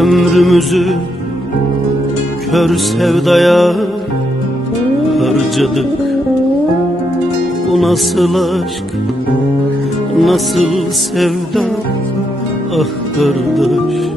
Ömrümüzü kör sevdaya harcadık. Bu nasıl aşk, nasıl sevda ah kardeş.